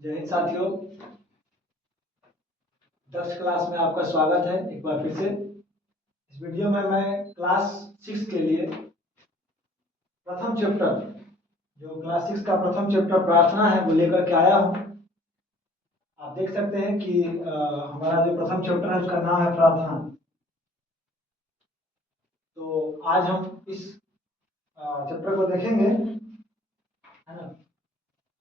जय हिंद साथियों, 10 क्लास में आपका स्वागत है एक बार फिर से। इस वीडियो में मैं क्लास 6 के लिए प्रथम चैप्टर, जो क्लास 6 का प्रथम चैप्टर प्रार्थना है, वो लेकर के आया हूँ। आप देख सकते हैं कि हमारा जो प्रथम चैप्टर है उसका नाम है प्रार्थना। तो आज हम इस चैप्टर को देखेंगे, है ना।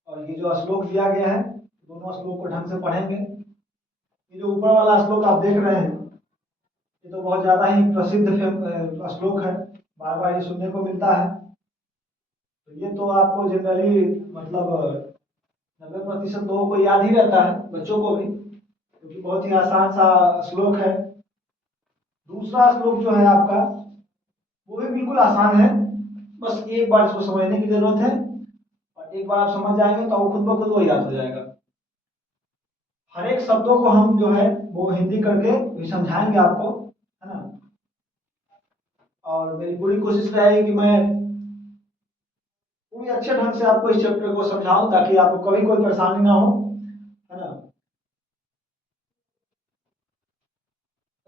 और ये जो श्लोक दिया गया है, दोनों श्लोक को ढंग से पढ़ेंगे। ये जो ऊपर वाला श्लोक आप देख रहे हैं, ये तो बहुत ज्यादा ही प्रसिद्ध श्लोक है, बार बार ये सुनने को मिलता है। तो ये तो आपको जनरली मतलब 90% लोगों को याद ही रहता है, बच्चों को भी, क्योंकि बहुत ही आसान सा श्लोक है। दूसरा श्लोक जो है आपका, वो भी बिल्कुल आसान है, बस एक बार इसको समझने की जरूरत है। और एक बार आप समझ जाएंगे तो वो खुद ब खुद वो याद हो जाएगा। हर एक शब्दों को हम जो है वो हिंदी करके भी समझाएंगे आपको, है ना। और मेरी पूरी कोशिश रहेगी कि मैं पूरी अच्छे ढंग से आपको इस चैप्टर को समझाऊं, ताकि आपको कभी कोई परेशानी ना हो, है ना।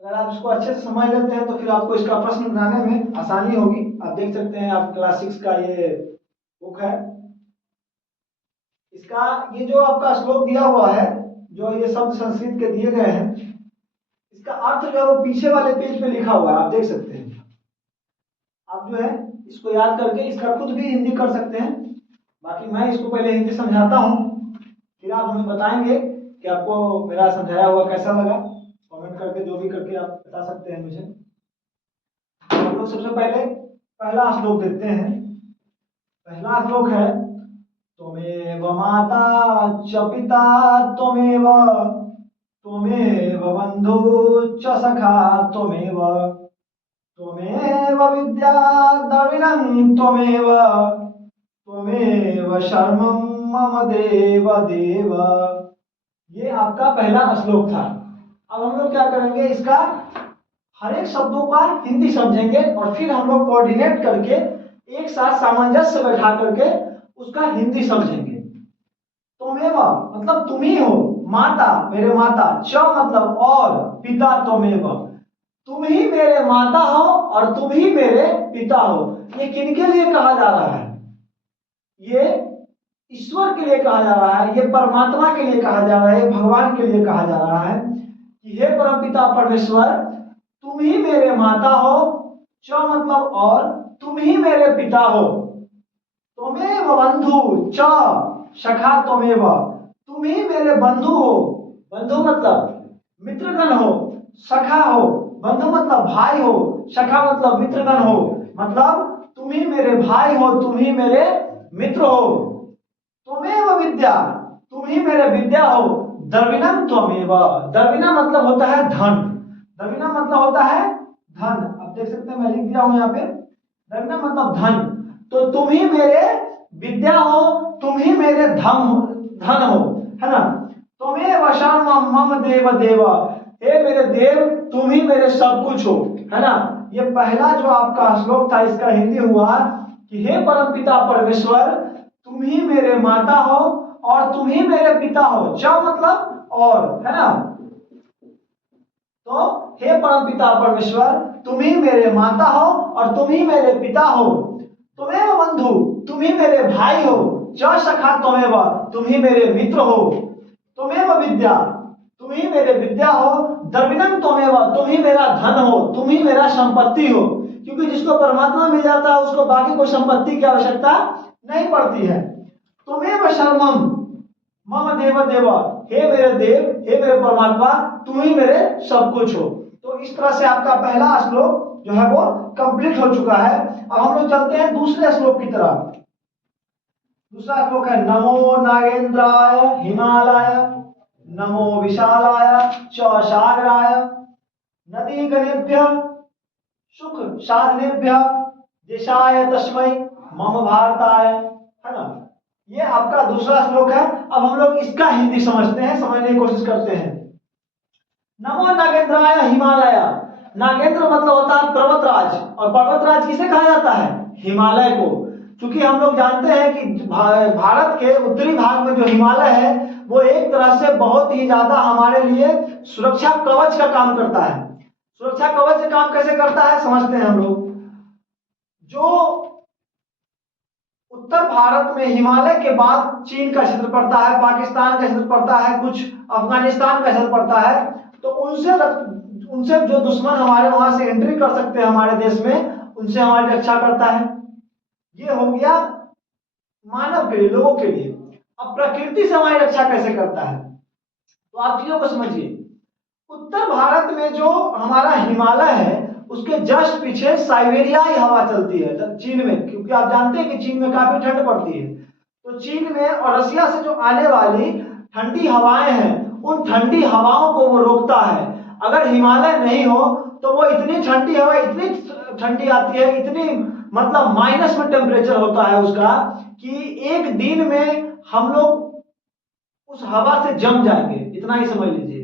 अगर आप इसको अच्छे से समझ लेते हैं तो फिर आपको इसका प्रश्न बनाने में आसानी होगी। आप देख सकते हैं, आप क्लास 6 का ये बुक है। इसका ये जो आपका श्लोक दिया हुआ है, जो ये शब्द संस्कृत के दिए गए हैं, इसका अर्थ जो है वो पीछे वाले पेज पे लिखा हुआ है, आप देख सकते हैं। आप जो है इसको याद करके इसका खुद भी हिंदी कर सकते हैं। बाकी मैं इसको पहले हिंदी समझाता हूँ, फिर आप हमें बताएंगे कि आपको मेरा समझाया हुआ कैसा लगा। कमेंट करके जो भी करके आप बता सकते हैं मुझे। तो हम लोग सबसे पहले पहला श्लोक देखते हैं। पहला श्लोक है, त्वमेव माता च पिता त्वमेव, त्वमेव बंधु च सखा त्वमेव, त्वमेव विद्या द्रविणं त्वमेव, त्वमेव शर्मं मम देव देव। ये आपका पहला श्लोक था। अब हम लोग क्या करेंगे, इसका हर एक शब्दों का हिंदी समझेंगे और फिर हम लोग कोऑर्डिनेट करके एक साथ सामंजस्य बैठा करके उसका हिंदी समझेंगे। त्वमेव मतलब तुम ही हो, माता मेरे माता, च मतलब और, पिता त्वमेव तुम ही मेरे माता हो और तुम ही मेरे पिता हो। ये किनके लिए कहा जा रहा है? ये ईश्वर के लिए कहा जा रहा है, ये परमात्मा के लिए कहा जा रहा है, ये भगवान के लिए कहा जा रहा है कि हे परमपिता परमेश्वर, तुम ही मेरे माता हो, च मतलब और, तुम ही मेरे पिता हो, त्वमेव बंधु च सखा त्वमेव तुम ही मेरे बंधु हो। बंधु मतलब मित्रगण हो, सखा हो, बंधु मतलब भाई हो, सखा मतलब मित्रगण हो, मतलब तुम ही मेरे भाई हो, तुम ही मेरे मित्र हो। त्वमेव विद्या तुम ही मेरे विद्या हो, द्रविणम त्वमेव, द्रविणम मतलब होता है धन, द्रविणम मतलब होता है धन। आप देख सकते हैं, मैं लिख दिया हूं यहाँ पे, द्रविणम मतलब धन। तो तुम ही मेरे विद्या हो, तुम ही मेरे धन हो, है ना। त्वमेव शर्मं मम देव देव, हे मेरे देव तुम ही मेरे सब कुछ हो, है ना। ये पहला जो आपका श्लोक था, इसका हिंदी हुआ कि हे परमपिता परमेश्वर, तुम ही मेरे माता हो और तुम ही मेरे पिता हो। च मतलब और, है ना। तो हे परमपिता परमेश्वर, तुम ही मेरे माता हो और तुम ही मेरे पिता हो। त्वमेव बंधु तुम ही मेरे भाई हो, च सखा त्वमेव तुम ही मेरे मित्र हो, त्वमेव विद्या तुम ही मेरे विद्या हो, द्रविणं त्वमेव तुम ही मेरा धन हो, तुम ही मेरा संपत्ति हो। क्योंकि जिसको परमात्मा मिल जाता है उसको बाकी कोई संपत्ति की आवश्यकता नहीं पड़ती है। त्वमेव शर्मं मम देव देव, हे मेरे देव, हे मेरे परमात्मा, तुम ही मेरे सब कुछ हो। तो इस तरह से आपका पहला श्लोक जो है वो कंप्लीट हो चुका है। अब हम लोग चलते हैं दूसरे श्लोक की तरफ। दूसरा श्लोक है, नमो नागेंद्राय हिमालय, नमो विशालाय च सागराय, नदी गणेभ्य सुख साधनेभ्य देशाय तस्मै मम भारताय, है ना। ये आपका दूसरा श्लोक है। अब हम लोग इसका हिंदी समझते हैं, समझने की कोशिश करते हैं। नमो नागेंद्राय हिमालय, नागेंद्र मतलब होता है पर्वतराज, और पर्वतराज किसे कहा जाता है? हिमालय को। क्योंकि हम लोग जानते हैं कि भारत के उत्तरी भाग में जो हिमालय है वो एक तरह से बहुत ही ज्यादा हमारे लिए सुरक्षा कवच का काम करता है। सुरक्षा कवच का काम कैसे करता है समझते हैं हम लोग। जो उत्तर भारत में हिमालय के बाद चीन का क्षेत्र पड़ता है, पाकिस्तान का क्षेत्र पड़ता है, कुछ अफगानिस्तान का क्षेत्र पड़ता है, तो उनसे जो दुश्मन हमारे वहां से एंट्री कर सकते हैं हमारे देश में, उनसे हमारी रक्षा करता है। ये हो गया मानव के लिए, लोगों के लिए। अब प्रकृति से हमारी रक्षा कैसे करता है, तो आप चीजों को समझिए। उत्तर भारत में जो हमारा हिमालय है उसके जस्ट पीछे साइबेरियाई हवा चलती है चीन में, क्योंकि आप जानते हैं कि चीन में काफी ठंड पड़ती है। तो चीन में और रसिया से जो आने वाली ठंडी हवाएं हैं, उन ठंडी हवाओं को वो रोकता है। अगर हिमालय नहीं हो तो वो इतनी ठंडी हवा, इतनी ठंडी आती है, इतनी मतलब माइनस में टेम्परेचर होता है उसका, कि एक दिन में हम लोग उस हवा से जम जाएंगे। इतना ही समझ लीजिए,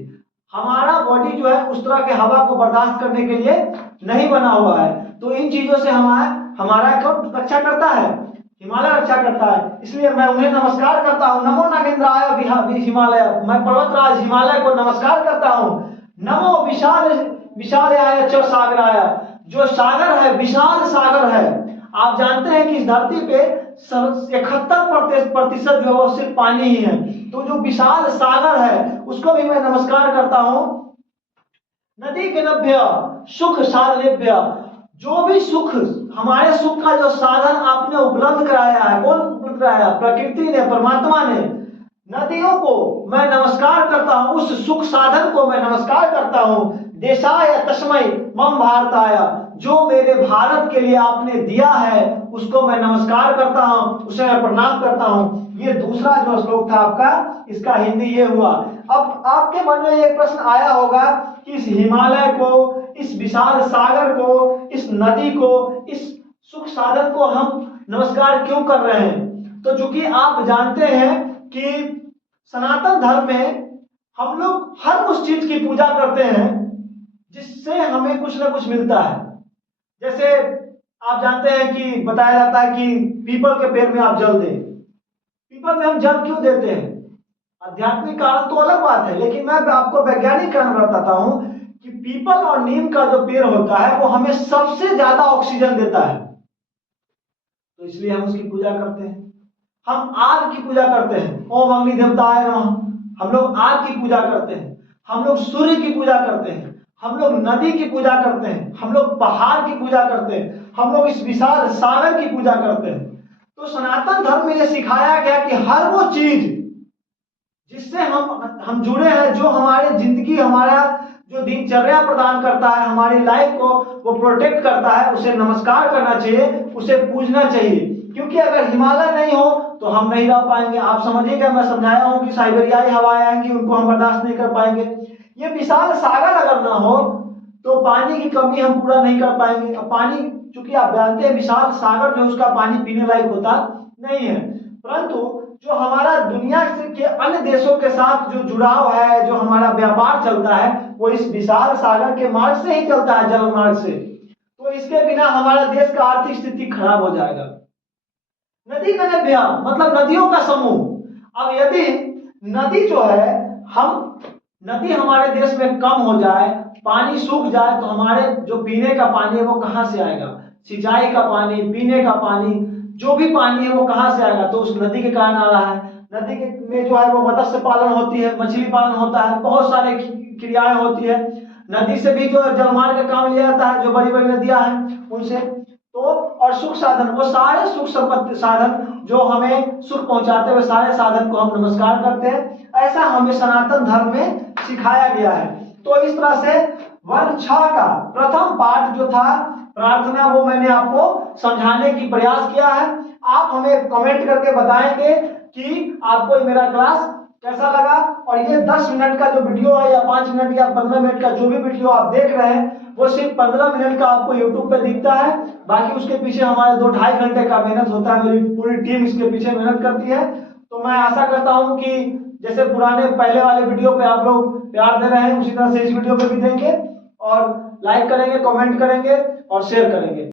हमारा बॉडी जो है उस तरह के हवा को बर्दाश्त करने के लिए नहीं बना हुआ है। तो इन चीजों से हमारा कौन रक्षा करता है? हिमालय रक्षा करता है। इसलिए मैं उन्हें नमस्कार करता हूँ। नमो नागेंद्राय हिमालय, मैं पर्वतराज हिमालय को नमस्कार करता हूँ। नमो विशाल विशालाय च सागराय, जो सागर है, विशाल सागर है। आप जानते हैं कि इस धरती पे 71% जो है वो सिर्फ पानी ही है। तो जो विशाल सागर है उसको भी मैं नमस्कार करता हूँ। नदी के नभ्य सुख साधनेभ्य, जो भी सुख, हमारे सुख का जो साधन आपने उपलब्ध कराया है, कौन उपलब्ध कराया? प्रकृति ने, परमात्मा ने। नदियों को मैं नमस्कार करता हूँ, उस सुख साधन को मैं नमस्कार करता हूँ। देशाय तस्मै मम भारताय, जो मेरे भारत के लिए आपने दिया है उसको मैं नमस्कार करता हूँ, उसे मैं प्रणाम करता हूँ। ये दूसरा जो श्लोक था आपका, इसका हिंदी ये हुआ। अब आपके मन में एक प्रश्न आया होगा कि इस हिमालय को, इस विशाल सागर को, इस नदी को, इस सुख साधन को हम नमस्कार क्यों कर रहे हैं? तो चूंकि आप जानते हैं कि सनातन धर्म में हम लोग हर उस चीज की पूजा करते हैं जिससे हमें कुछ ना कुछ मिलता है। जैसे आप जानते हैं कि बताया जाता है कि पीपल के पेड़ में आप जल दें। पीपल में हम जल क्यों देते हैं? आध्यात्मिक कारण तो अलग बात है, लेकिन मैं आपको वैज्ञानिक कारण बताता हूं कि पीपल और नीम का जो पेड़ होता है वो हमें सबसे ज्यादा ऑक्सीजन देता है, तो इसलिए हम उसकी पूजा करते हैं। हम आग की पूजा करते हैं, ओम अग्नि देवताय नमः। हम लोग आग की पूजा करते हैं, हम लोग सूर्य की पूजा करते हैं, हम लोग नदी की पूजा करते हैं, हम लोग पहाड़ की पूजा करते हैं, हम लोग इस विशाल सागर की पूजा करते हैं। तो सनातन धर्म में यह सिखाया गया कि हर वो चीज जिससे हम जुड़े हैं, जो हमारी जिंदगी, हमारा जो दिनचर्या प्रदान करता है, हमारी लाइफ को वो प्रोटेक्ट करता है, उसे नमस्कार करना चाहिए, उसे पूजना चाहिए। क्योंकि अगर हिमालय नहीं हो तो हम नहीं रह पाएंगे। आप समझिएगा, मैं समझाया हूं कि साइबेरियाई हवाएं आएंगी, उनको हम बर्दाश्त नहीं कर पाएंगे। ये विशाल सागर अगर ना हो तो पानी की कमी हम पूरा नहीं कर पाएंगे। अब पानी, चूंकि आप जानते हैं विशाल सागर जो उसका पानी पीने लायक होता नहीं है, परंतु जो हमारा दुनिया के अन्य देशों के साथ जो जुड़ाव है, जो हमारा व्यापार चलता है, वो इस विशाल सागर के मार्ग से ही चलता है, जल मार्ग से। तो इसके बिना हमारा देश का आर्थिक स्थिति खराब हो जाएगा। नदी का नभ्य मतलब नदियों का समूह। अब यदि नदी जो है, नदी हमारे देश में कम हो जाए, पानी सूख जाए, तो हमारे जो पीने का पानी है वो कहाँ से आएगा? सिंचाई का पानी, पीने का पानी, जो भी पानी है वो कहाँ से आएगा? तो उस नदी के कारण आ रहा है। नदी में जो है वो मत्स्य पालन होती है, मछली पालन होता है, बहुत सारे क्रियाएं होती है। नदी से भी जो जलमार्ग का काम लिया जाता है, जो बड़ी बड़ी नदियां हैं उनसे। तो और सुख साधन, वो सारे सुख संपत्ति साधन जो हमें सुख पहुंचाते हुए सारे साधन को हम नमस्कार करते हैं। ऐसा हमें सनातन धर्म में सिखाया गया है। तो इस तरह से वर्ग 6 का प्रथम पाठ जो था प्रार्थना, वो मैंने आपको समझाने की प्रयास किया है। आप हमें कमेंट करके बताएंगे कि आपको मेरा क्लास कैसा लगा। और ये 10 मिनट का जो वीडियो है, या 5 मिनट या 15 मिनट का जो भी वीडियो आप देख रहे हैं, वो सिर्फ 15 मिनट का आपको YouTube पे दिखता है। बाकी उसके पीछे हमारे 2-2.5 घंटे का मेहनत होता है। मेरी पूरी टीम इसके पीछे मेहनत करती है। तो मैं आशा करता हूँ कि जैसे पुराने पहले वाले वीडियो पे आप लोग प्यार दे रहे हैं, उसी तरह से इस वीडियो पे भी देंगे, और लाइक करेंगे, कमेंट करेंगे और शेयर करेंगे।